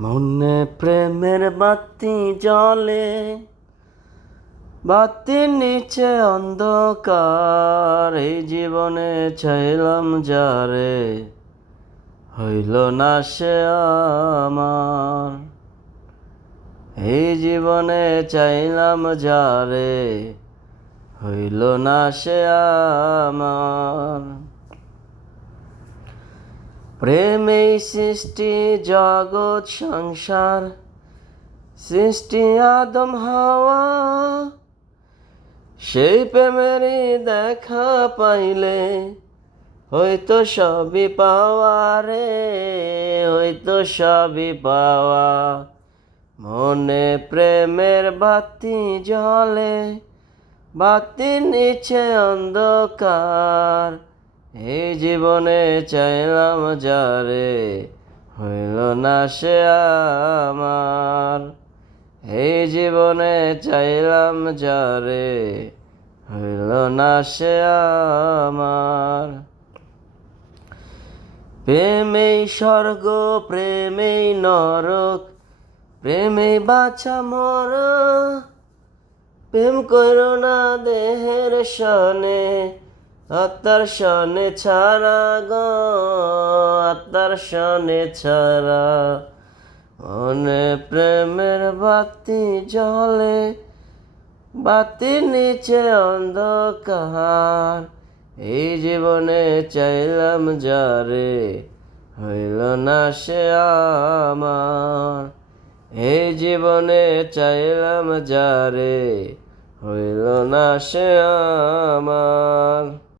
মনে প্রেমের বাতি জ্বলে, বাতির নিচে অন্ধকার। এই জীবনে চাইলাম যারে, হইল না সে আমার। এই জীবনে চাইলাম যারে, হইল না সে আমার। প্রেমেই সৃষ্টি জগৎ সংসার, সৃষ্টি আদম হাওয়া। সেই প্রেমেরই দেখা পাইলে হয়তো সবই পাওয়া রে, হয়তো সবই পাওয়া। মনে প্রেমের বাতি জ্বলে, বাতির নিচে অন্ধকার। এই জীবনে চাইলাম যারে, হইল না সে আমার। এই জীবনে চাইলাম যারে, হইল না সে আমার। প্রেমেই স্বর্গ, প্রেমেই নরক, প্রেমেই বাছা মর। প্রেম করো না দেহের সনে, আত্মার সনে ছাড়া গো, আত্মার সনে ছাড়া। মনে প্রেমের বাতি জ্বলে, বাতির নিচে অন্ধকার। এই জীবনে চাইলাম যারে, হইল না সে আমার। এই জীবনে চাইলাম যারে, হইল না সে আমার।